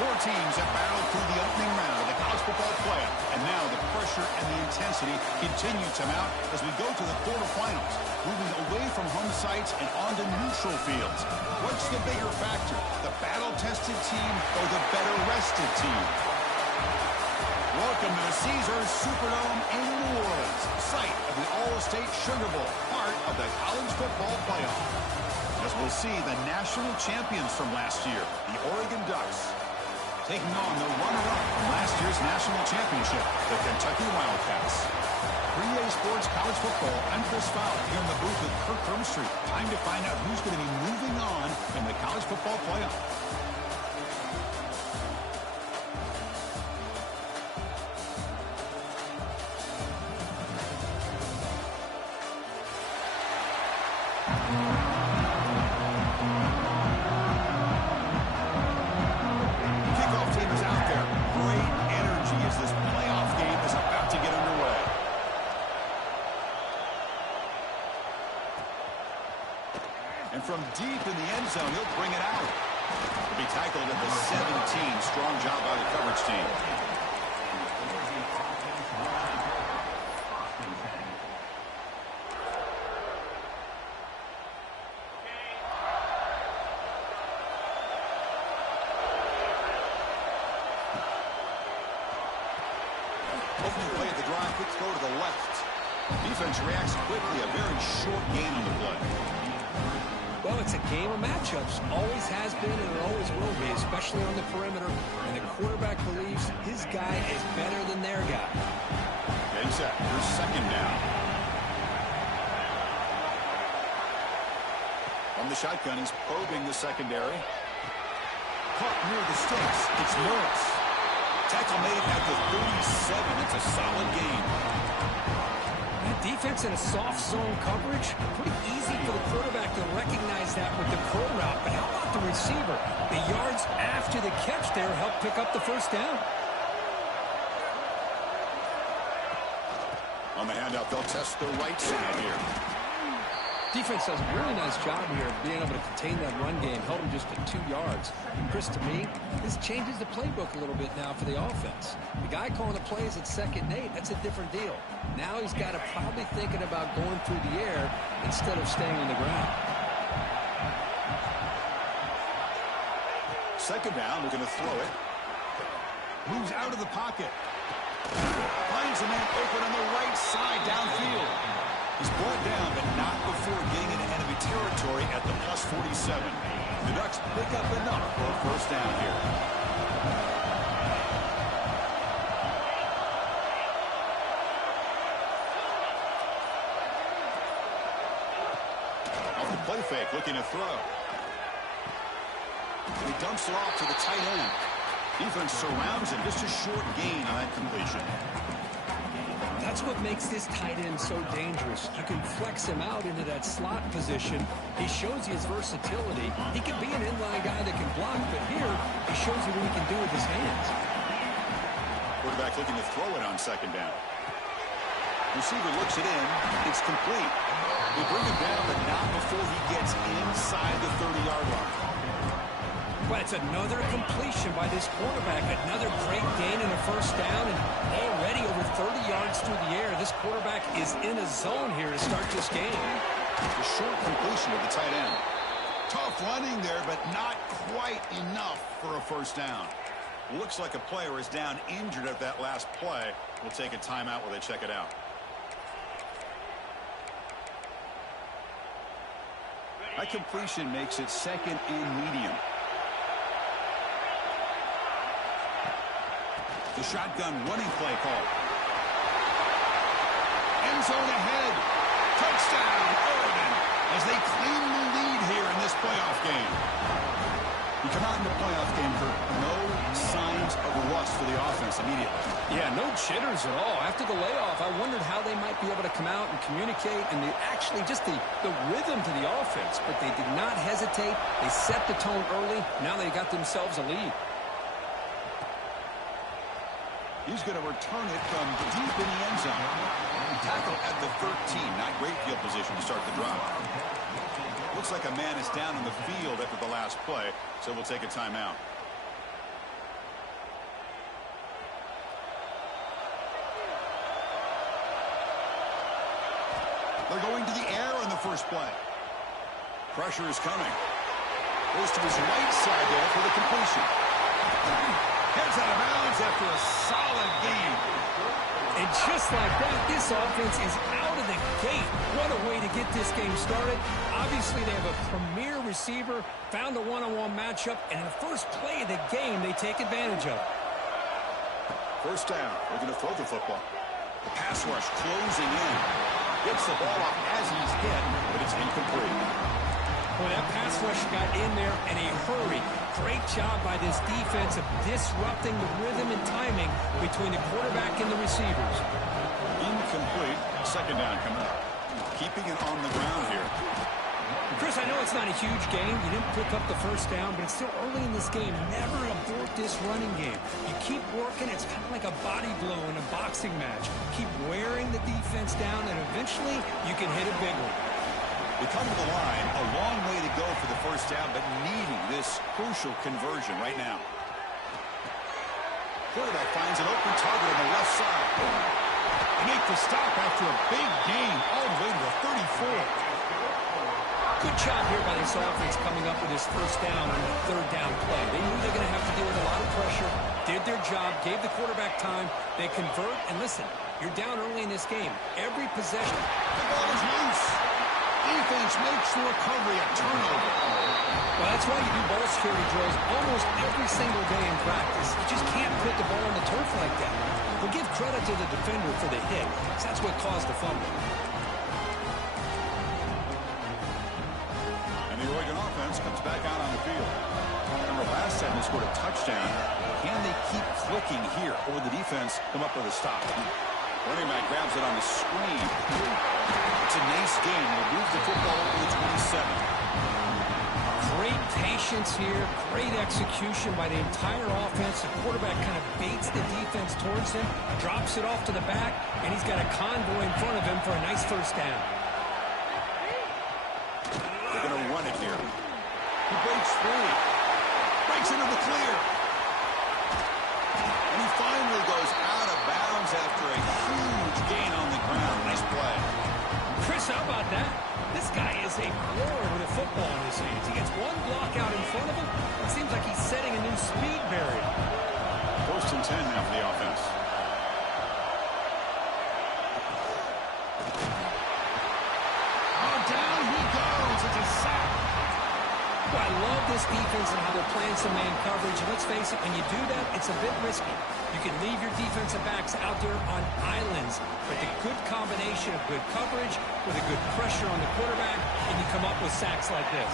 Four teams have battled through the opening round of the college football playoff, and now the pressure and the intensity continue to mount as we go to the quarterfinals, moving away from home sites and onto neutral fields. What's the bigger factor, the battle-tested team or the better-rested team? Welcome to the Caesars Superdome in New Orleans, site of the All-State Sugar Bowl, part of the college football playoff. As we'll see the national champions from last year, the Oregon Ducks, taking on the runner-up from last year's national championship, the Kentucky Wildcats. 3A Sports College Football, I'm Chris Fowler here in the booth with Kirk Hermstreet. Time to find out who's going to be moving on in the college football playoff. From deep in the end zone, he'll bring it out. He'll be tackled at the 17. Strong job by the coverage team. Opening play at the drive, quick throw to the left. Defense reacts quickly, a very short gain on the play. Well, it's a game of matchups. Always has been and it always will be, especially on the perimeter. And the quarterback believes his guy is better than their guy. Getting set. Here's second down. From the shotgun, he's probing the secondary. Caught near the sticks. It's Morris. Tackle made at the 37. It's a solid gain. Defense in a soft zone coverage, pretty easy for the quarterback to recognize that with the curl route. But how about the receiver? The yards after the catch there help pick up the first down. On the handout, they'll test the right side here. Defense does a really nice job here of being able to contain that run game, held him just to 2 yards. Chris, to me, this changes the playbook a little bit now for the offense. The guy calling the plays at 2nd and 8, that's a different deal. Now he's got to probably thinking about going through the air instead of staying on the ground. Second down, we're going to throw it. Moves out of the pocket. Finds a man open on the right side downfield. He's brought down, but not before getting into enemy territory at the plus 47. The Ducks pick up enough for a first down here. Off the play fake, looking to throw. And he dumps it off to the tight end. Defense surrounds him. Just a short gain on that completion. That's what makes this tight end so dangerous. You can flex him out into that slot position. He shows you his versatility. He can be an inline guy that can block, but here he shows you what he can do with his hands. Quarterback looking to throw it on second down. Receiver looks it in. It's complete. They bring him down, but not before he gets inside the 30-yard line. Well, it's another completion by this quarterback. Another great gain in a first down, and already over 30 yards through the air. This quarterback is in a zone here to start this game. A short completion with the tight end. Tough running there, but not quite enough for a first down. Looks like a player is down injured at that last play. We'll take a timeout while they check it out. That completion makes it second and medium. The shotgun running play call. End zone ahead. Touchdown, Oregon, as they claim the lead here in this playoff game. You come out in the playoff game, Kurt, no signs of rust for the offense immediately. Yeah, no jitters at all. After the layoff, I wondered how they might be able to come out and communicate and actually just the rhythm to the offense. But they did not hesitate. They set the tone early. Now they got themselves a lead. He's going to return it from deep in the end zone. Tackle at the 13. Not great field position to start the drive. Looks like a man is down in the field after the last play, so we'll take a timeout. first play. Pressure is coming. Goes to his right side there for the completion. Heads out of bounds after a solid game. And just like that, this offense is out of the gate. What a way to get this game started. Obviously, they have a premier receiver, found a one-on-one matchup, and in the first play of the game, they take advantage of it. First down, looking to throw the football. The pass rush closing in. Gets the ball off as he's hit, but it's incomplete. Well, that pass rush got in there in a hurry. Great job by this defense of disrupting the rhythm and timing between the quarterback and the receivers. Incomplete. Second down coming up. Keeping it on the ground here. Chris, I know it's not a huge game. You didn't pick up the first down, but it's still early in this game. Never abort this running game. You keep working. It's kind of like a body blow in a boxing match. Keep wearing the defense down, and eventually you can hit a big one. They come to the line, a long way to go for the first down, but needing this crucial conversion right now. Quarterback finds an open target on the left side. They make the stop after a big gain all the way to the 34. Good job here by this offense coming up with this first down on the third down play. They knew they were going to have to deal with a lot of pressure, did their job, gave the quarterback time. They convert, and listen, you're down early in this game. Every possession. The ball is loose. Defense makes the recovery a turnover. Well, that's why you do ball security drills almost every single day in practice. You just can't put the ball on the turf like that. We'll give credit to the defender for the hit, because that's what caused the fumble. And the Oregon offense comes back out on the field. Remember last time they scored a touchdown. Can they keep clicking here, or will the defense come up with a stop? Running back grabs it on the screen. It's a nice game. They'll move the football over the 27. Great patience here. Great execution by the entire offense. The quarterback kind of baits the defense towards him, drops it off to the back, and he's got a convoy in front of him for a nice first down. They're going to run it here. He breaks free. Breaks into the clear. And he finally goes out of bounds after a huge gain on the ground. Nice play. Chris, how about that? This guy is a warrior with a football in his hands. He gets one block out in front of him. It seems like he's setting a new speed barrier. First and 10 now for the offense. Oh, down he goes. It's a sack. Well, I love this defense and how they're playing some man coverage. And let's face it, when you do that, it's a bit risky. You can leave your defensive backs out there on islands, but the good combination of good coverage with a good pressure on the quarterback, and you come up with sacks like this.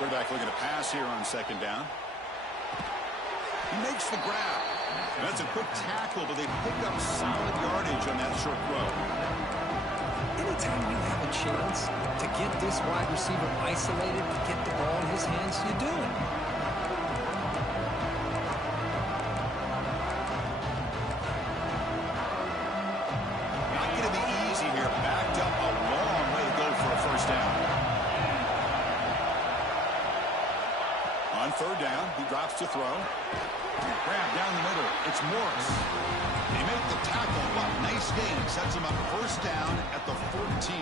Quarterback looking to pass here on second down. He makes the grab. That's a quick tackle, but they pick up solid yardage on that short throw. Anytime you have a chance to get this wide receiver isolated, to get the ball in his hands, you do it. Not going to be easy here. Backed up a long way to go for a first down. On third down, he drops to throw. Grab down the middle. It's Morris. They make the tackle. Wow, nice gain. Sets him up first down at the 14.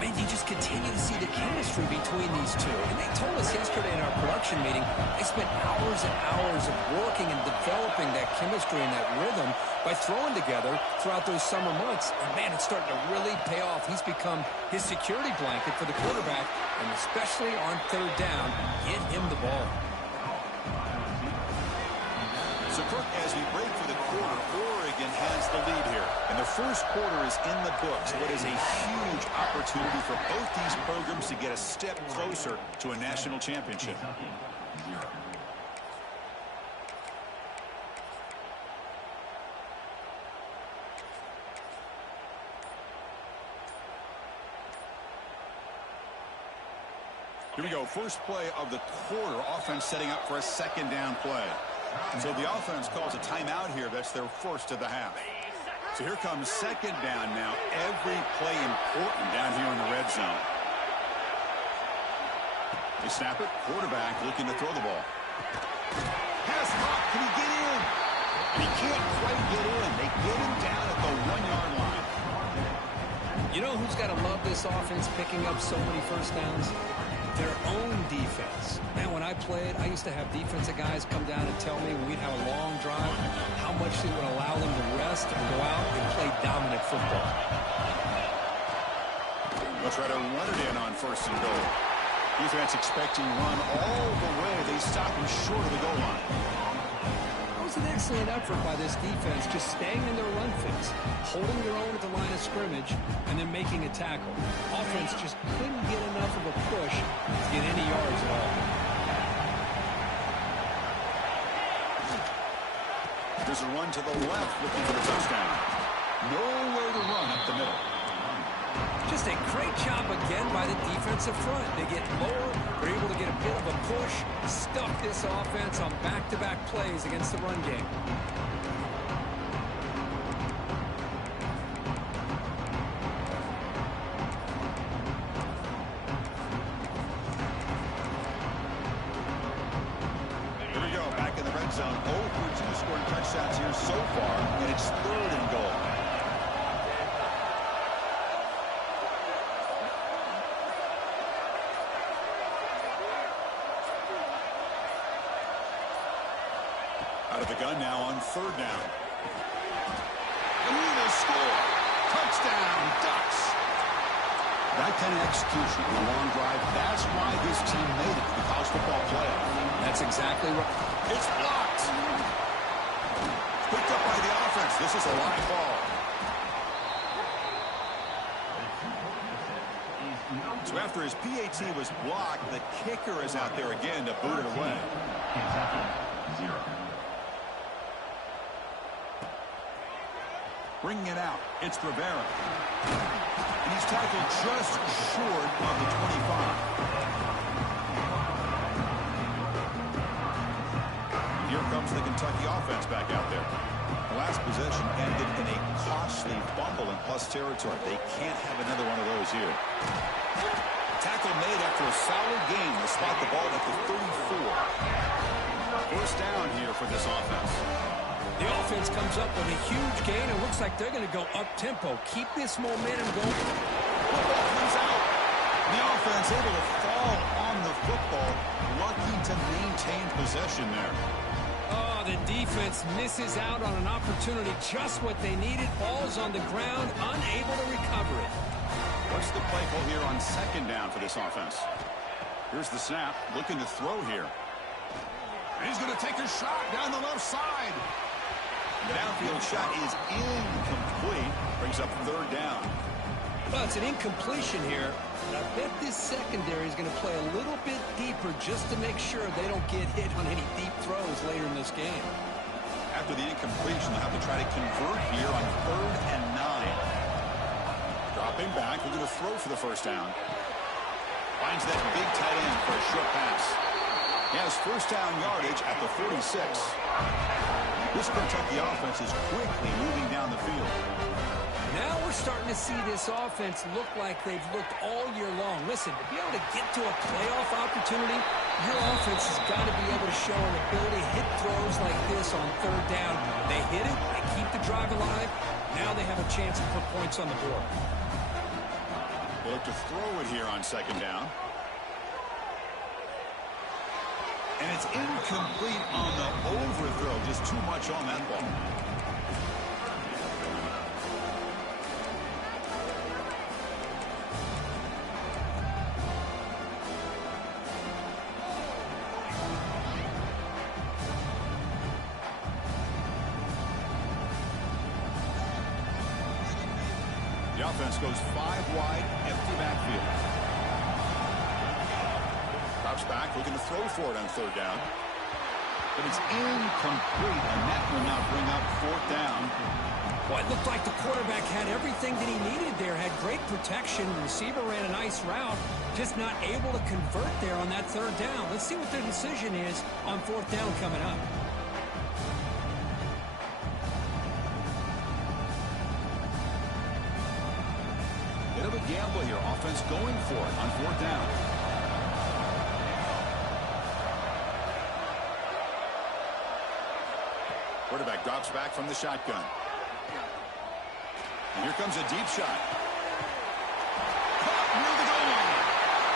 Man, you just continue to see the chemistry between these two. And they told us yesterday in our production meeting, they spent hours and hours of working and developing that chemistry and that rhythm by throwing together throughout those summer months. And, man, it's starting to really pay off. He's become his security blanket for the quarterback, and especially on third down, get him the ball. So, Kirk, as we break for the quarter, Oregon has the lead here. And the first quarter is in the books. What is a huge opportunity for both these programs to get a step closer to a national championship. Here we go. First play of the quarter. Offense setting up for a second down play. So the offense calls a timeout here. That's their first of the half. So here comes second down now. Every play important down here in the red zone. They snap it. Quarterback looking to throw the ball. Pass caught. Can he get in? And he can't quite get in. They get him down at the 1-yard line. You know who's got to love this offense picking up so many first downs? Their own defense. Man, when I played, I used to have defensive guys come down and tell me when we'd have a long drive how much it would allow them to rest and go out and play dominant football. They'll try to run it in on first and goal. Defense expecting run all the way. They stop him short of the goal line. That was an excellent effort by this defense, just staying in their run fix, holding their own at the line of scrimmage, and then making a tackle. Offense just couldn't get enough of a push to get any yards at all. There's a run to the left looking for the touchdown. Nowhere to run up the middle. Just a great job again by the defensive front. They get lower, they're able to get a bit of a push, stuff this offense on back-to-back plays against the run game. Here we go, back in the red zone. 0 for 2 scoring touchdowns here so far, and it's 3rd and goal. Out of the gun now on 3rd down. And he will score. Touchdown, Ducks. That kind of execution in a long drive, that's why this team made it to the college football playoff. That's exactly right. It's blocked. Picked up by the offense. This is a live ball. So after his PAT was blocked, the kicker is out there again to boot it away. Bringing it out, it's Rivera. And he's tackled just short of the 25. Here comes the Kentucky offense back out there. The last possession ended in a costly fumble in plus territory. They can't have another one of those here. Tackle made after a solid game to spot the ball at the 34. First down here for this offense. The offense comes up with a huge gain. It looks like they're going to go up-tempo. Keep this momentum going. Football comes out. The offense able to fall on the football. Lucky to maintain possession there. Oh, the defense misses out on an opportunity. Just what they needed. Ball's on the ground, unable to recover it. What's the play call here on 2nd down for this offense? Here's the snap. Looking to throw here. And he's going to take a shot down the left side. The downfield shot is incomplete. Brings up 3rd down. Well, it's an incompletion here. But I bet this secondary is going to play a little bit deeper just to make sure they don't get hit on any deep throws later in this game. After the incompletion, they'll have to try to convert here on 3rd and 9. Dropping back, we're going to throw for the first down. Finds that big tight end for a short pass. He has first down yardage at the 46. This Kentucky offense is quickly moving down the field. Now we're starting to see this offense look like they've looked all year long. Listen, to be able to get to a playoff opportunity, your offense has got to be able to show an ability to hit throws like this on 3rd down. They hit it, they keep the drive alive. Now they have a chance to put points on the board. They look to throw it here on 2nd down. And it's incomplete on the overthrow. Just too much on that ball. The offense goes 5 wide, empty backfield. Drops back, looking to throw for it on 3rd down. But it's incomplete, and that will now bring up 4th down. Well, it looked like the quarterback had everything that he needed there. Had great protection. The receiver ran a nice route. Just not able to convert there on that 3rd down. Let's see what their decision is on 4th down coming up. Bit of a gamble here. Offense going for it on 4th down. Quarterback drops back from the shotgun. And here comes a deep shot. Caught near the goal line.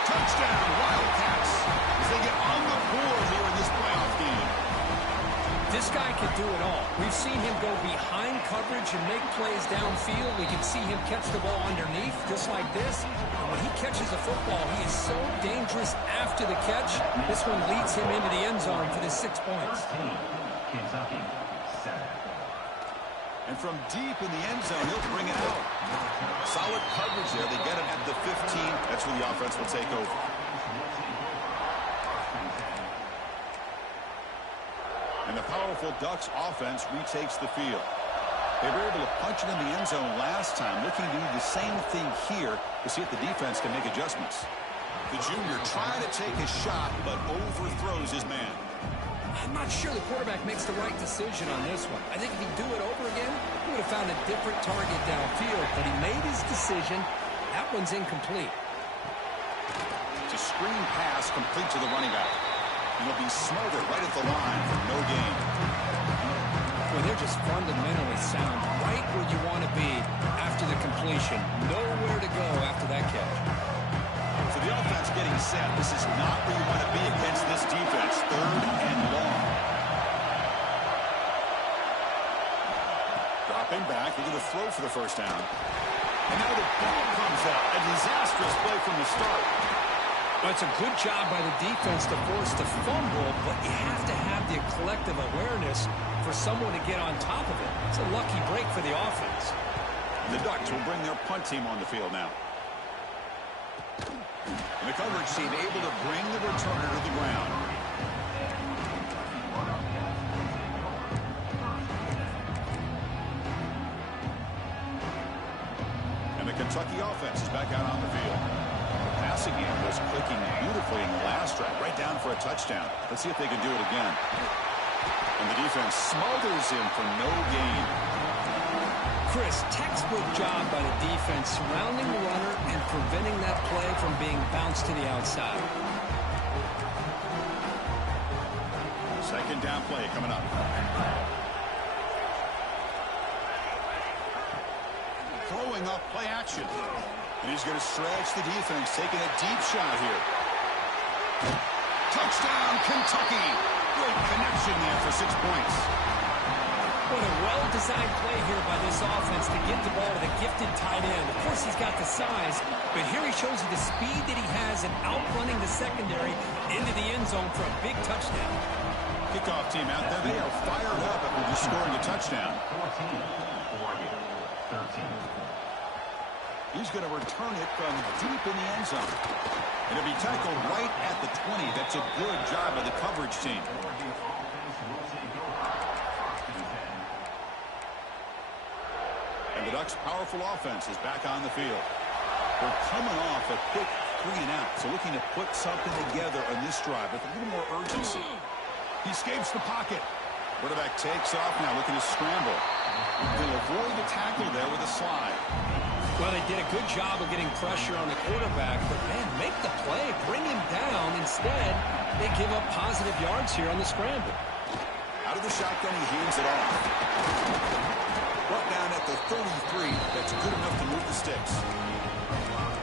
Touchdown, Wildcats, as they get on the board here in this playoff game. This guy can do it all. We've seen him go behind coverage and make plays downfield. We can see him catch the ball underneath, just like this. And when he catches a football, he is so dangerous after the catch. This one leads him into the end zone for the 6 points. And from deep in the end zone, he'll bring it out. Solid coverage there. They get him at the 15. That's where the offense will take over. And the powerful Ducks offense retakes the field. They were able to punch it in the end zone last time, looking to do the same thing here to see if the defense can make adjustments. The junior trying to take a shot, but overthrows his man. I'm not sure the quarterback makes the right decision on this one. I think if he'd do it over again, he would have found a different target downfield, but he made his decision. That one's incomplete. It's a screen pass complete to the running back. And he'll be smothered right at the line for no gain. Well, they're just fundamentally sound, right where you want to be after the completion. Nowhere to go after that catch. So the offense getting set. This is not where you want to be against this defense. 3rd and long. Dropping back, they're going to throw for the first down. And now the ball comes out. A disastrous play from the start. Well, it's a good job by the defense to force the fumble, but you have to have the collective awareness for someone to get on top of it. It's a lucky break for the offense. The Ducks will bring their punt team on the field now. And the coverage team able to bring the returner to the ground. And the Kentucky offense is back out on the field. Passing game was clicking beautifully in the last drive, right down for a touchdown. Let's see if they can do it again. And the defense smothers him for no gain. Chris, textbook job by the defense surrounding the runner and preventing that play from being bounced to the outside. Second down play coming up. Throwing up play action. And he's going to stretch the defense, taking a deep shot here. Touchdown, Kentucky. Great connection there for 6 points. What a well-designed play here by this offense to get the ball to the gifted tight end. Of course, he's got the size, but here he shows you the speed that he has in outrunning the secondary into the end zone for a big touchdown. Kickoff team out there, they are fired up after just scoring a touchdown. 13. He's going to return it from deep in the end zone. And it'll be tackled right at the 20. That's a good job by the coverage team. And the Ducks' powerful offense is back on the field. We're coming off a quick 3 and out, so looking to put something together on this drive with a little more urgency. He escapes the pocket. Quarterback takes off now, looking to scramble. They'll avoid the tackle there with a slide. Well, they did a good job of getting pressure on the quarterback, but, man, make the play, bring him down. Instead, they give up positive yards here on the scramble. Out of the shotgun, he hands it off. Brought down at the 33. That's good enough to move the sticks.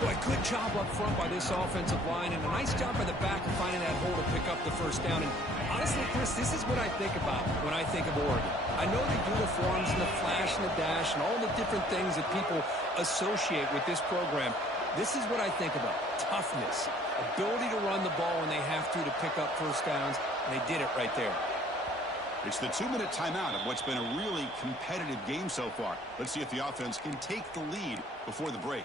Boy, good job up front by this offensive line, and a nice job by the back of finding that hole to pick up the first down. And honestly, Chris, this is what I think about when I think of Oregon. I know the uniforms and the flash and the dash and all the different things that people associate with this program. This is what I think about. Toughness, ability to run the ball when they have to pick up first downs, and they did it right there. It's the 2-minute timeout of what's been a really competitive game so far. Let's see if the offense can take the lead before the break.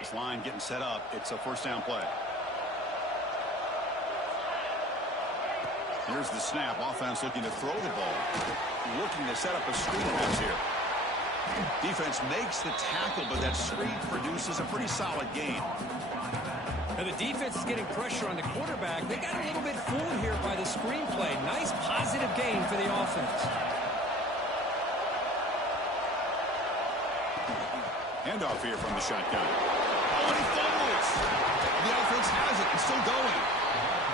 This line getting set up. It's a first down play. Here's the snap. Offense looking to throw the ball. Looking to set up a screen pass here. Defense makes the tackle, but that screen produces a pretty solid gain. And the defense is getting pressure on the quarterback. They got a little bit fooled here by the screen play. Nice positive gain for the offense. Handoff here from the shotgun. and he fumbles. The offense has it and still going.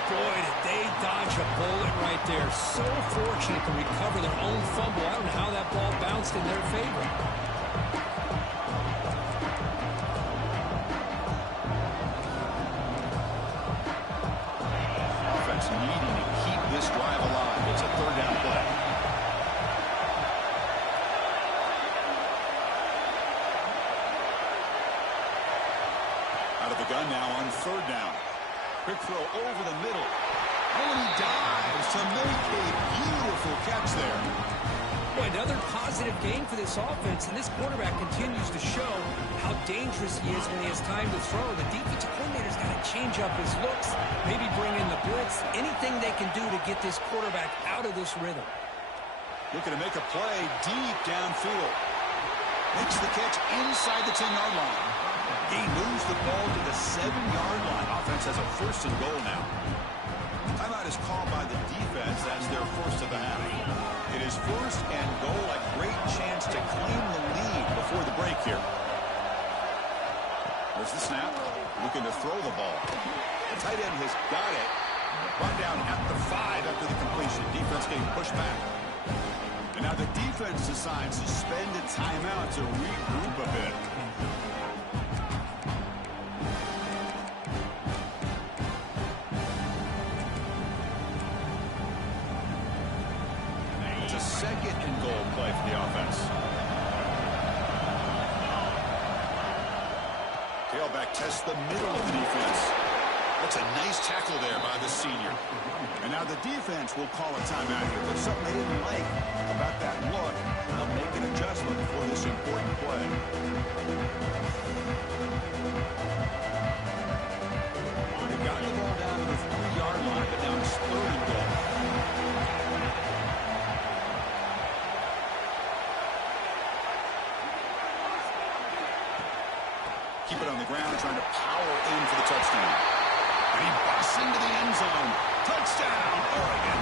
Boy, did they dodge a bullet right there. So fortunate to recover their own fumble. I don't know how that ball bounced in their favor. Offense needing to keep this drive alive. It's a third down play. Out of the gun now on third down. Quick throw over the middle. Oh, and he dives to make a beautiful catch there. Boy, another positive game for this offense, and this quarterback continues to show how dangerous he is when he has time to throw. The defensive coordinator's got to change up his looks, maybe bring in the blitz, anything they can do to get this quarterback out of this rhythm. Looking to make a play deep downfield. Makes the catch inside the 10-yard line. He moves the ball to the 7-yard line. Offense has a first and goal now. Timeout is called by the defense as their first of the half. It is first and goal, a great chance to claim the lead before the break here. There's the snap. Looking to throw the ball. The tight end has got it. Run down at the 5 after the completion. Defense getting pushed back. And now the defense decides to spend a timeout to regroup a bit. It's a second and goal play for the offense. Tailback tests the middle of the defense. That's a nice tackle there by the senior. And now the defense will call a timeout here. There's something they didn't like about that look. They'll make an adjustment for this important play. They've gotten the ball down to the 3-yard line, but now it's third and goal. Keep it on the ground, trying to power in for the touchdown. And he busts into the end zone. Touchdown, Oregon.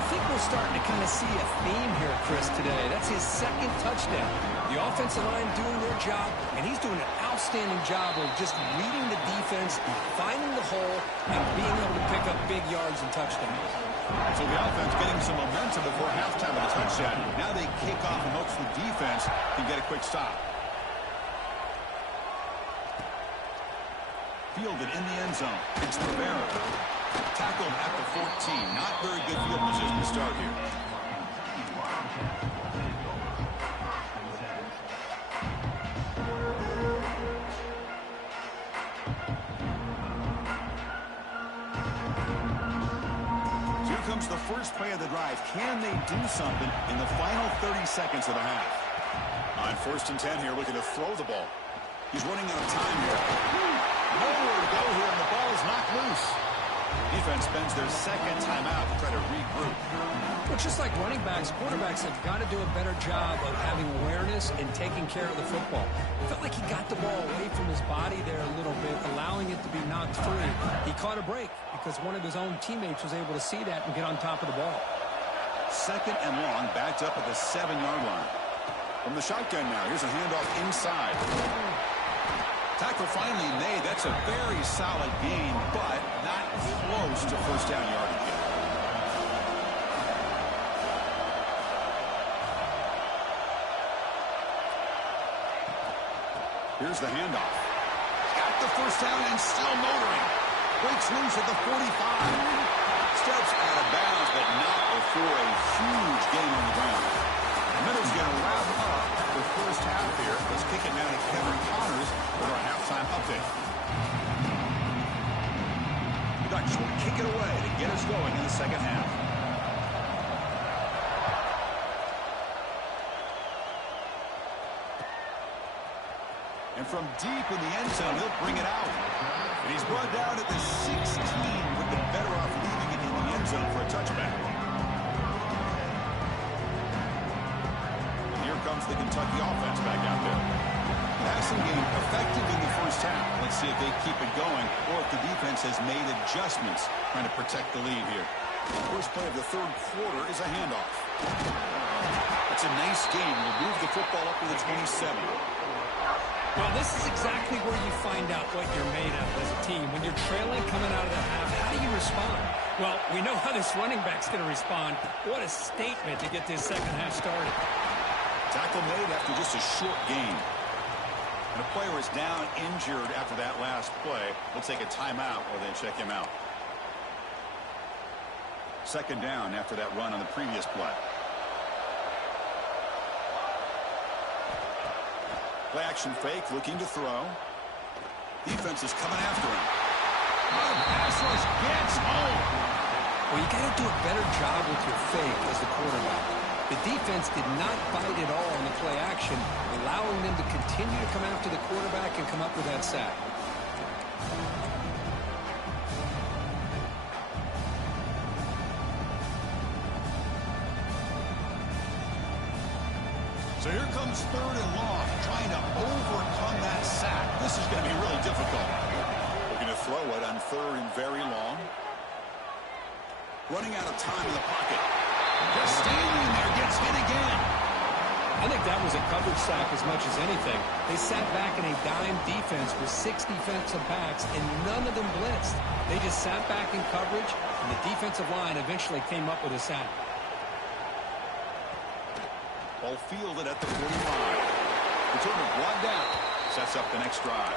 I think we're starting to kind of see a theme here, Chris, today. That's his second touchdown. The offensive line doing their job, and he's doing an outstanding job of just reading the defense, finding the hole, and being able to pick up big yards and touchdowns. So the offense getting some momentum before halftime with a touchdown. Now they kick off in hopes the defense can get a quick stop. Fielded in the end zone. It's Rivera. Tackled at the 14. Not very good field position to start here. Here comes the first play of the drive. Can they do something in the final 30 seconds of the half? On first and 10 here, looking to throw the ball. He's running out of time here. Nowhere to go here, and the ball is knocked loose. Defense spends their second timeout to try to regroup. Well, just like running backs, quarterbacks have got to do a better job of having awareness and taking care of the football. It felt like he got the ball away from his body there a little bit, allowing it to be knocked free. He caught a break because one of his own teammates was able to see that and get on top of the ball. Second and long, backed up at the 7-yard line. From the shotgun now, here's a handoff inside. Tackle finally made. That's a very solid gain, but not close to first down yardage yet. Here's the handoff. Got the first down and still motoring. Breaks loose at the 45. Steps out of bounds, but not before a huge gain on the ground. Middle's going to wrap up the first half here. Let's kick it now to Kevin Connors for our halftime update. The Ducks will kick it away to get us going in the second half. And from deep in the end zone, he'll bring it out. And he's brought down at the 16, with the better off leaving it in the end zone for a touchback. Comes the Kentucky offense back out there. Passing game effective in the first half. Let's see if they keep it going or if the defense has made adjustments trying to protect the lead here. The first play of the third quarter is a handoff. That's a nice game. We'll move the football up to the 27. Well, this is exactly where you find out what you're made of as a team. When you're trailing coming out of the half, how do you respond? Well, we know how this running back's going to respond. What a statement to get this second half started. Tackle made after just a short gain. And a player is down injured after that last play. We'll take a timeout or then check him out. Second down after that run on the previous play. Play action fake, looking to throw. Defense is coming after him. Oh, pass rush gets home. Well, you got to do a better job with your fake as the quarterback. The defense did not bite at all on the play action, allowing them to continue to come after the quarterback and come up with that sack. So here comes third and long, trying to overcome that sack. This is going to be really difficult. Looking to throw it on third and very long. Running out of time in the pocket. Just standing there, gets hit again. I think that was a coverage sack as much as anything. They sat back in a dime defense with 6 defensive backs, and none of them blitzed. They just sat back in coverage, and the defensive line eventually came up with a sack. Ball fielded at the 45. Returner brought down. Sets up the next drive.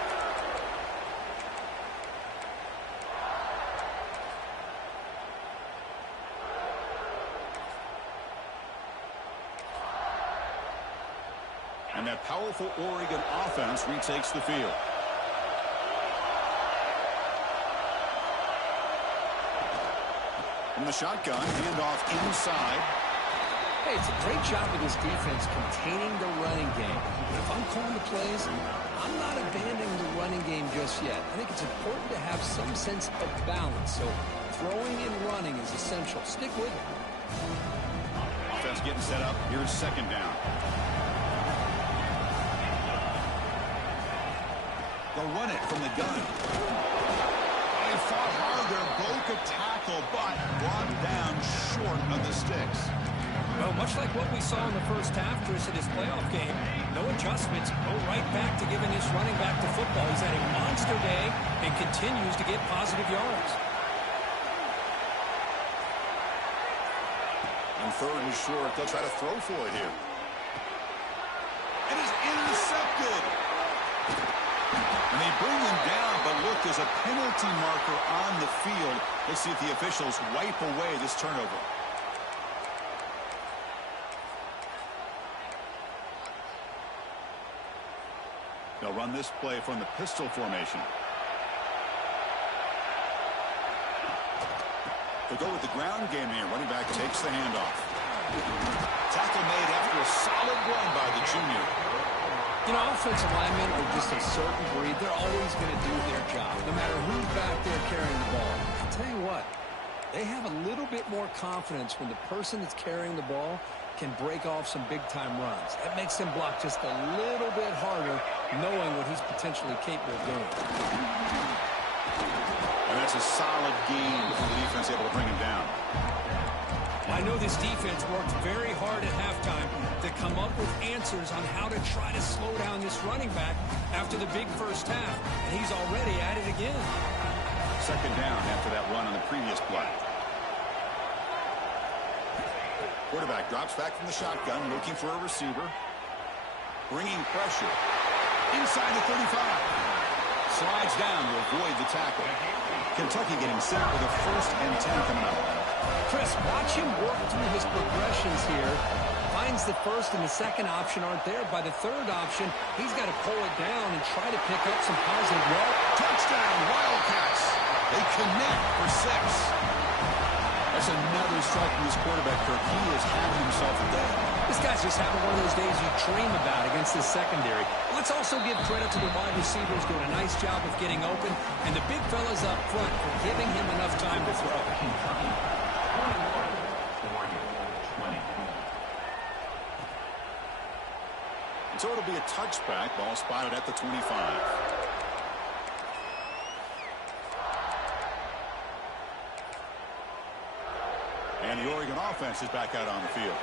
And that powerful Oregon offense retakes the field. From the shotgun, handoff inside. Hey, it's a great job of this defense containing the running game. But if I'm calling the plays, I'm not abandoning the running game just yet. I think it's important to have some sense of balance. So throwing and running is essential. Stick with it. Offense getting set up. Here's second down. They'll run it from the gun. They fought hard there, broke a tackle, but brought down short of the sticks. Well, much like what we saw in the first half, Chris, in this playoff game, no adjustments, go right back to giving this running back to football. He's had a monster day and continues to get positive yards. And third and short, they'll try to throw for it here. It is intercepted. And they bring him down, but look, there's a penalty marker on the field. Let's see if the officials wipe away this turnover. They'll run this play from the pistol formation. They'll go with the ground game here. Running back takes the handoff. Tackle made after a solid run by the junior. You know, offensive linemen are just a certain breed. They're always going to do their job, no matter who's back there carrying the ball. I'll tell you what, they have a little bit more confidence when the person that's carrying the ball can break off some big-time runs. That makes them block just a little bit harder, knowing what he's potentially capable of doing. And that's a solid game for the defense able to bring him down. I know this defense worked very hard at halftime to come up with answers on how to try to slow down this running back after the big first half, and he's already at it again. Second down after that run on the previous play. Quarterback drops back from the shotgun, looking for a receiver. Bringing pressure. Inside the 35. Slides down to avoid the tackle. Kentucky getting set with a 1st and 10 coming up. Chris, watch him work through his progressions here. Finds the first and the second option aren't there. By the third option, he's got to pull it down and try to pick up some positive yards. Touchdown, Wildcats. They connect for 6. That's another strike from his quarterback, Kirk. He is having himself a day. This guy's just having one of those days you dream about against this secondary. Let's also give credit to the wide receivers doing a nice job of getting open, and the big fellas up front for giving him enough time to throw. And so it'll be a touchback. Ball spotted at the 25. And the Oregon offense is back out on the field.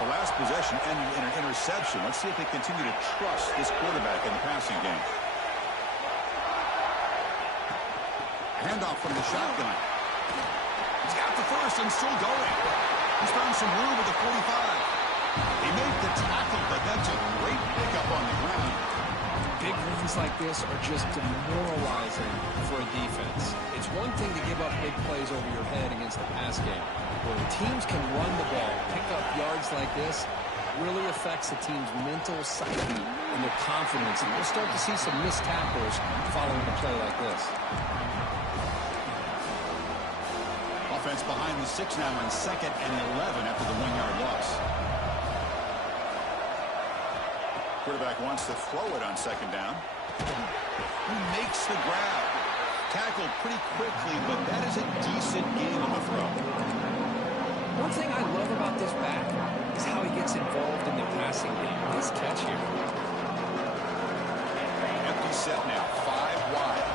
The last possession ended in an interception. Let's see if they continue to trust this quarterback in the passing game. Handoff from the shotgun. He's got the first and still going. He's found some room at the 45. He made the tackle, but that's a great pickup on the ground. Big runs like this are just demoralizing for a defense. It's one thing to give up big plays over your head against the pass game. When teams can run the ball, pick up yards like this, really affects the team's mental psyche and their confidence. And we'll start to see some missed tackles following a play like this. Offense behind the 6 now on 2nd and 11 after the 1-yard loss. Quarterback wants to throw it on 2nd down. He makes the grab. Tackled pretty quickly, but that is a decent gain on the throw. One thing I love about this back is how he gets involved in the passing game. Nice catch here. Empty set now, 5 wide.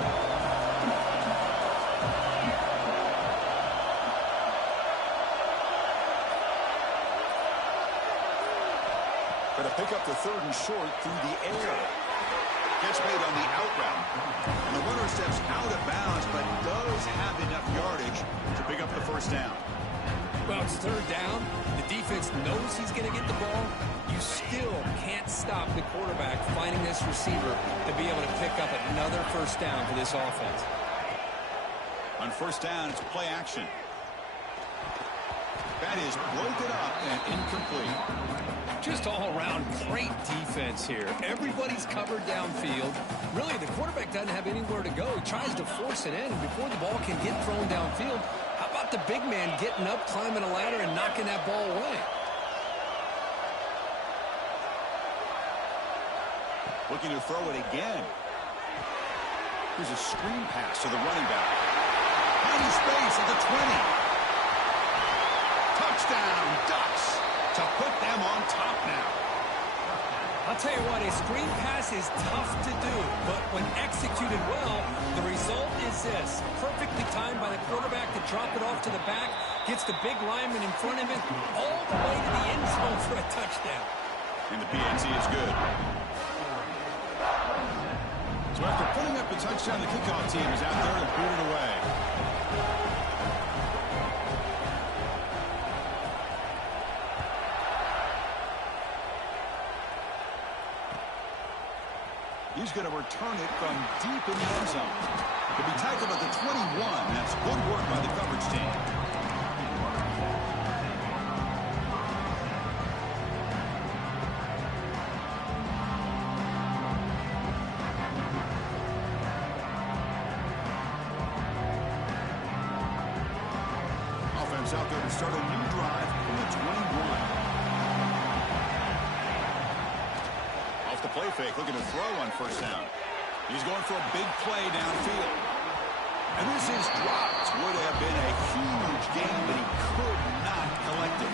Going to pick up the 3rd and short through the air. Catch made on the out route. And the runner steps out of bounds, but does have enough yardage to pick up the 1st down. Well, it's 3rd down. The defense knows he's going to get the ball. You still can't stop the quarterback finding this receiver to be able to pick up another 1st down for this offense. On 1st down, it's play action. That is broken up and incomplete. Just all around great defense here. Everybody's covered downfield. Really, the quarterback doesn't have anywhere to go. He tries to force it in, and before the ball can get thrown downfield, how about the big man getting up, climbing a ladder, and knocking that ball away? Looking to throw it again. Here's a screen pass to the running back. Tiny space at the 20. Touchdown, Ducks, to put them on top now. I'll tell you what, a screen pass is tough to do, but when executed well, the result is this. Perfectly timed by the quarterback to drop it off to the back, gets the big lineman in front of him, all the way to the end zone for a touchdown. And the PAT is good. So after putting up a touchdown, the kickoff team is out there to boot it away. He's going to return it from deep in the end zone. He'll be tackled at the 21. That's good work by the coverage team. Offense out there to start a new drive from the 21. The play fake, looking to throw on 1st down. He's going for a big play downfield. And this is dropped. Would have been a huge gain, but he could not collect it.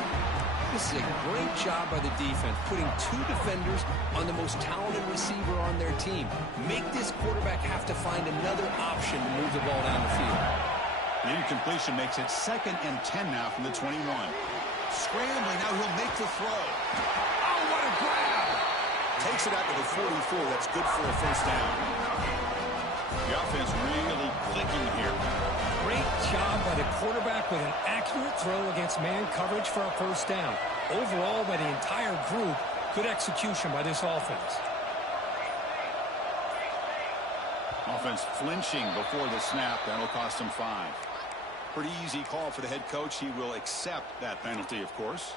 This is a great job by the defense, putting 2 defenders on the most talented receiver on their team. Make this quarterback have to find another option to move the ball down the field. The incompletion makes it 2nd and 10 now from the 21. Scrambling, now he'll make the throw. Oh, what a grab! Takes it out to the 44. That's good for a 1st down. The offense really clicking here. Great job by the quarterback with an accurate throw against man coverage for a 1st down. Overall, by the entire group, good execution by this offense. Offense flinching before the snap. That'll cost him 5. Pretty easy call for the head coach. He will accept that penalty, of course.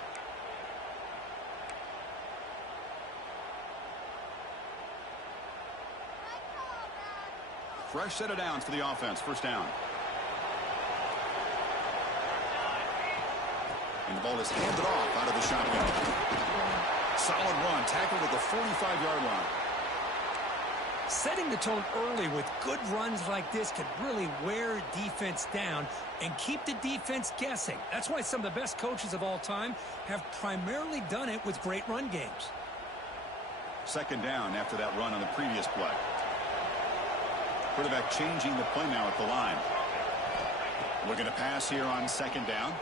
Fresh set of downs for the offense. 1st down. And the ball is handed off out of the shotgun. Solid run. Tackled at the 45-yard line. Setting the tone early with good runs like this can really wear defense down and keep the defense guessing. That's why some of the best coaches of all time have primarily done it with great run games. 2nd down after that run on the previous play. Quarterback changing the play now at the line. Looking to pass here on 2nd down.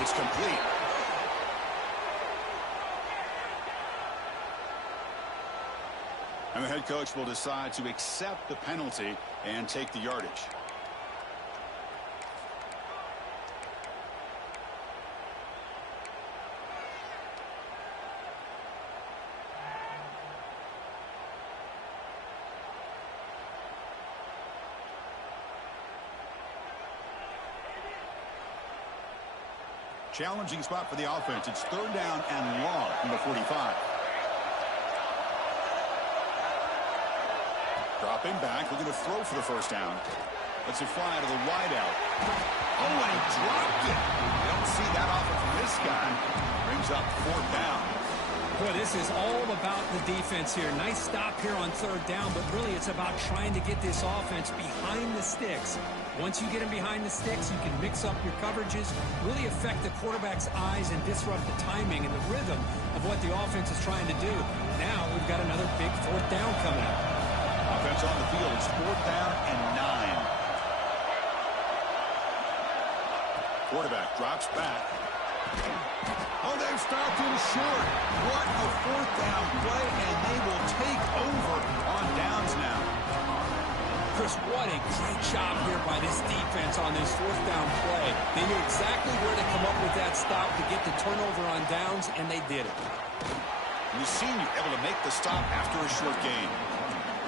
It's complete. And the head coach will decide to accept the penalty and take the yardage. Challenging spot for the offense. It's 3rd down and long from the 45. Dropping back, looking to throw for the 1st down. Let's it fly to the wideout. Oh, and he dropped it. You don't see that often from this guy. Brings up 4th down. Boy, this is all about the defense here. Nice stop here on 3rd down, but really it's about trying to get this offense behind the sticks. Once you get them behind the sticks, you can mix up your coverages, really affect the quarterback's eyes and disrupt the timing and the rhythm of what the offense is trying to do. Now we've got another big 4th down coming up. Offense on the field. It's 4th down and 9. Quarterback drops back. Oh, they've stopped him short. What a 4th down play, and they will take over on downs now. Chris, what a great job here by this defense on this 4th down play. They knew exactly where to come up with that stop to get the turnover on downs, and they did it. We've seen you able to make the stop after a short gain.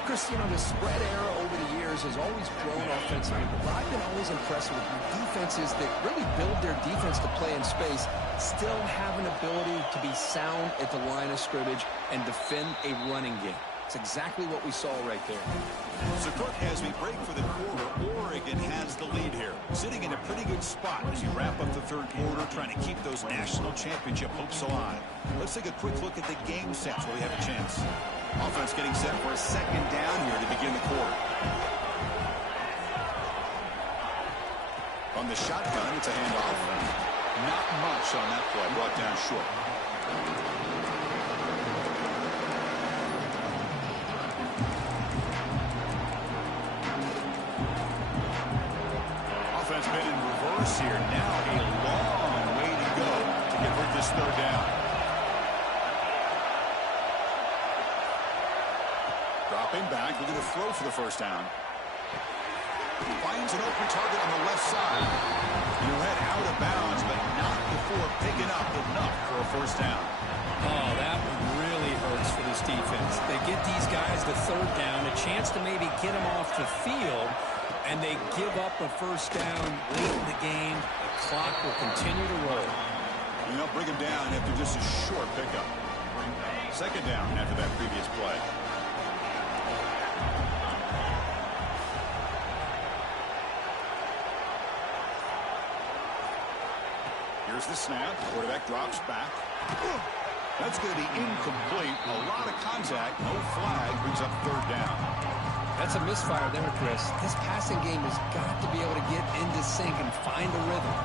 Chris, you know, the spread era over the years has always grown offensively, but I've been always impressed with defenses that really build their defense to play in space, still have an ability to be sound at the line of scrimmage and defend a running game. It's exactly what we saw right there. So, Cook, as we break for the quarter, Oregon has the lead here, sitting in a pretty good spot as you wrap up the 3rd quarter, trying to keep those national championship hopes alive. Let's take a quick look at the game sets where we have a chance. Offense getting set for a 2nd down here to begin the quarter. On the shotgun, it's a handoff. Not much on that play, brought down short. Offense been in reverse here. Now a long way to go to convert this 3rd down. Dropping back, looking to throw for the 1st down. Finds an open target on the left side. You head out of bounds, but not before picking up enough for a 1st down. Oh, that really hurts for this defense. They get these guys the 3rd down, a chance to maybe get them off the field, and they give up a 1st down late in the game. The clock will continue to roll. You know, bring them down after just a short pickup. 2nd down after that previous play. Here's the snap. Quarterback drops back. That's going to be incomplete. A lot of contact. No flag. Brings up 3rd down. That's a misfire there, Chris. This passing game has got to be able to get into sync and find a rhythm.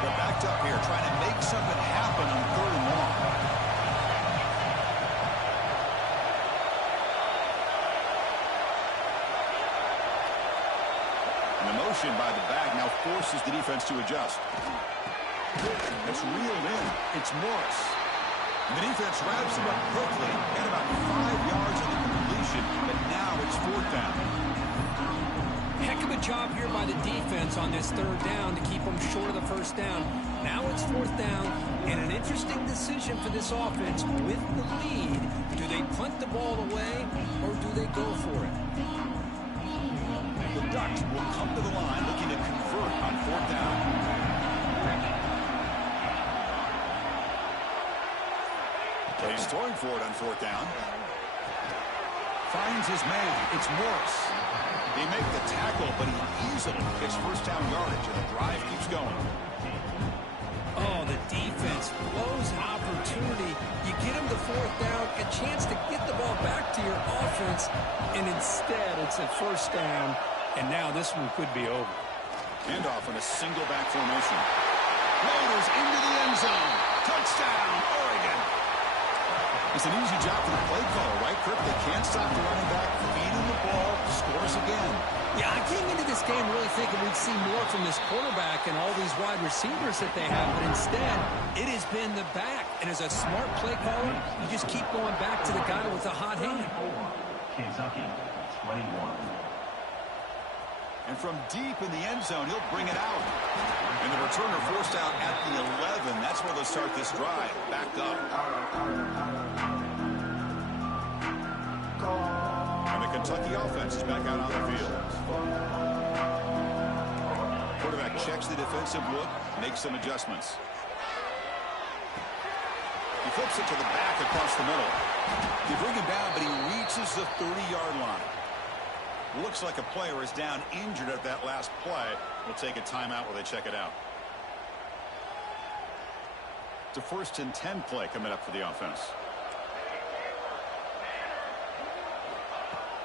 They're backed up here, trying to make something happen on 3rd and long. And the motion by the back now forces the defense to adjust. It's reeled in. It's Morris. And the defense wraps him up quickly. Got about 5 yards on the completion, but now it's 4th down. Heck of a job here by the defense on this 3rd down to keep them short of the 1st down. Now it's 4th down, and an interesting decision for this offense with the lead. Do they punt the ball away, or do they go for it? The Ducks will come to the line looking to convert on 4th down. He's throwing for it on 4th down. Finds his man. It's Morris. They make the tackle, but he easily gets 1st down yardage, and the drive keeps going. Oh, the defense blows an opportunity. You get him to 4th down, a chance to get the ball back to your offense, and instead it's a 1st down, and now this one could be over. Handoff in a single back formation. Loaders into the end zone. Touchdown, Oregon. It's an easy job for the play caller, right, Kirk? They can't stop the running back, feeding the ball, scores again. Yeah, I came into this game really thinking we'd see more from this quarterback and all these wide receivers that they have, but instead, it has been the back. And as a smart play caller, you just keep going back to the guy with the hot hand. Kentucky, 21. And from deep in the end zone, he'll bring it out. And the returner forced out at the 11. That's where they'll start this drive. Backed up. And the Kentucky offense is back out on the field. Quarterback checks the defensive look, makes some adjustments. He flips it to the back across the middle. They bring him down, but he reaches the 30-yard line. Looks like a player is down injured at that last play. We'll take a timeout while they check it out. It's a 1st and 10 play coming up for the offense.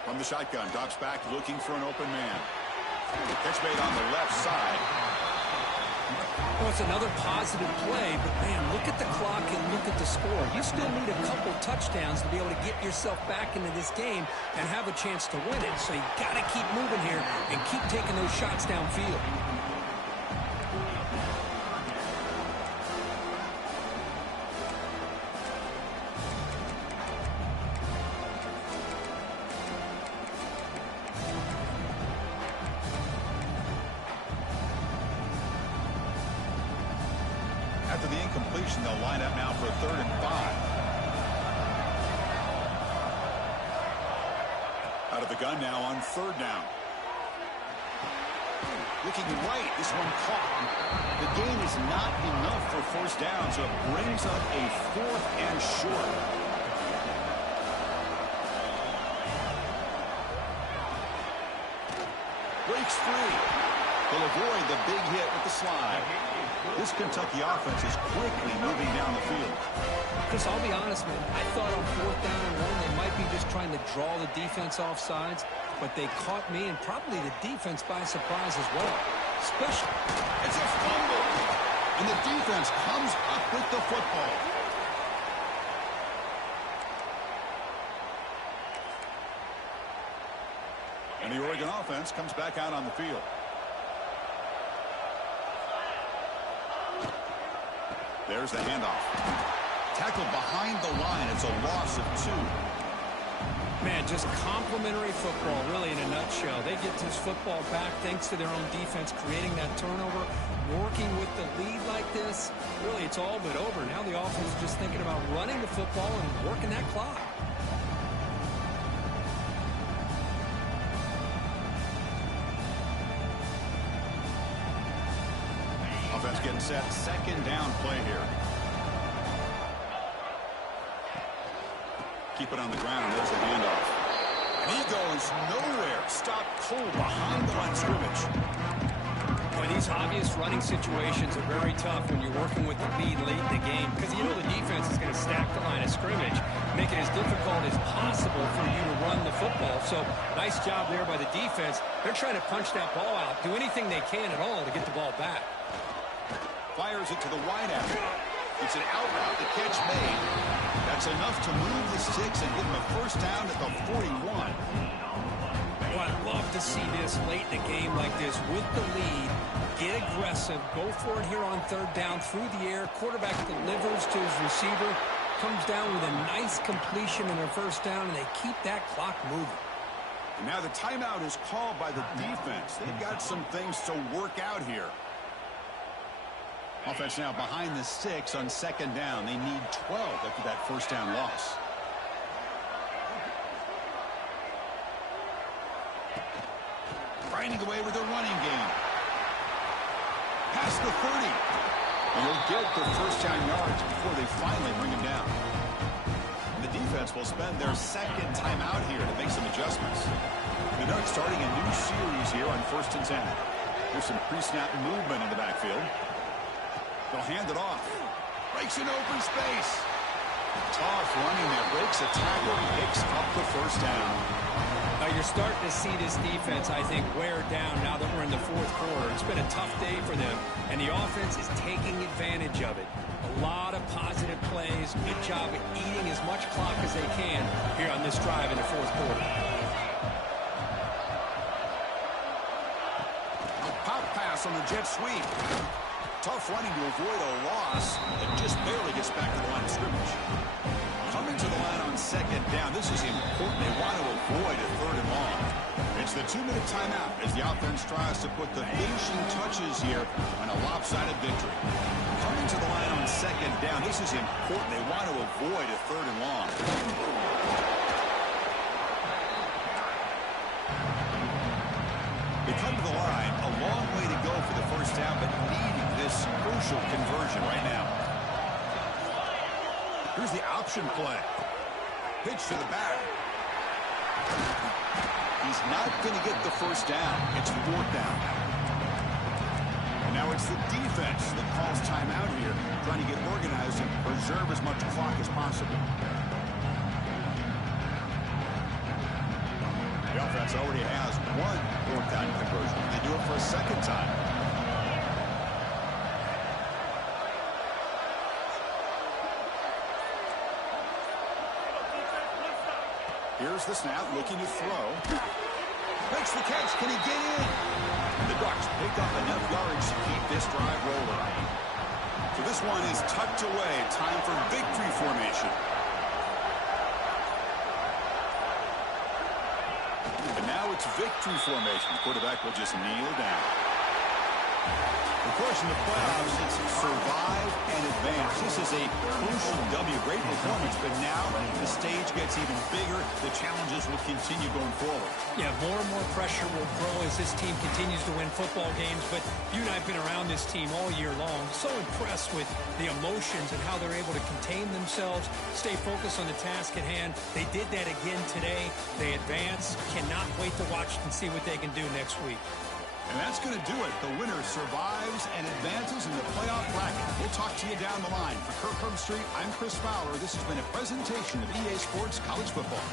From the shotgun, Doc's back looking for an open man. Catch made on the left side. Well, it's another positive play, but, man, look at the clock and look at the score. You still need a couple touchdowns to be able to get yourself back into this game and have a chance to win it. So you got to keep moving here and keep taking those shots downfield. After the incompletion, they'll line up now for a 3rd and 5. Out of the gun now on 3rd down. Looking right, this one caught. The gain is not enough for 1st down, so it brings up a 4th and short. Breaks free. They'll avoid the big hit with the slide. This Kentucky offense is quickly moving down the field. Chris, I'll be honest, man. I thought on 4th down and 1, they might be just trying to draw the defense off sides, but they caught me and probably the defense by surprise as well. Special. It's a fumble. And the defense comes up with the football. And the Oregon offense comes back out on the field. There's the handoff. Tackled behind the line. It's a loss of 2. Man, just complimentary football, really, in a nutshell. They get this football back thanks to their own defense, creating that turnover, working with the lead like this. Really, it's all but over. Now the offense is just thinking about running the football and working that clock. Offense getting set. 2nd down play here. Keep it on the ground. There's the handoff. And he goes nowhere. Stopped cold behind the line of scrimmage. Boy, these obvious running situations are very tough when you're working with the lead late in the game because you know the defense is going to stack the line of scrimmage, make it as difficult as possible for you to run the football. So nice job there by the defense. They're trying to punch that ball out, do anything they can at all to get the ball back. Fires it to the wide out. It's an out route. The catch made. That's enough to move the sticks and give them a 1st down at the 41. Well, I'd love to see this late in a game like this with the lead. Get aggressive. Go for it here on 3rd down through the air. Quarterback delivers to his receiver. Comes down with a nice completion and a 1st down, and they keep that clock moving. And now the timeout is called by the defense. They've got some things to work out here. Offense now behind the 6 on 2nd down. They need 12 after that 1st down loss. Grinding away with a running game. Past the 30. And they'll get the 1st down yards before they finally bring him down. And the defense will spend their 2nd time out here to make some adjustments. The Ducks starting a new series here on 1st and 10. There's some pre-snap movement in the backfield. They'll hand it off. Breaks in open space. Tough running there. Breaks a tackle. Picks up the 1st down. Now you're starting to see this defense, I think, wear down now that we're in the 4th quarter. It's been a tough day for them, and the offense is taking advantage of it. A lot of positive plays. Good job at eating as much clock as they can here on this drive in the 4th quarter. pass on the jet sweep. Tough running to avoid a loss, and just barely gets back to the line of scrimmage. Coming to the line on second down. This is important. They want to avoid a third and long. It's the 2-minute timeout as the offense tries to put the finishing touches here on a lopsided victory. Coming to the line on second down. This is important. They want to avoid a third and long. They come to the line, a long way to go for the first down, but needing this crucial conversion right now. Here's the option play. Pitch to the back. He's not going to get the first down. It's fourth down. And now it's the defense that calls timeout here, trying to get organized and preserve as much clock as possible. The offense already has one fourth down conversion. They do it for a second time. Here's the snap, looking to throw. Makes the catch. Can he get in? The Ducks pick up enough yards to keep this drive rolling. So this one is tucked away. Time for victory formation. And now it's victory formation. The quarterback will just kneel down. Of course, in the playoffs, it's survive and advance. This is a crucial W. Great performance, but now the stage gets even bigger. The challenges will continue going forward. Yeah, more and more pressure will grow as this team continues to win football games. But you and I have been around this team all year long. So impressed with the emotions and how they're able to contain themselves, stay focused on the task at hand. They did that again today. They advance. Cannot wait to watch and see what they can do next week. And that's going to do it. The winner survives and advances in the playoff bracket. We'll talk to you down the line. For Kirk Herbstreit, I'm Chris Fowler. This has been a presentation of EA Sports College Football.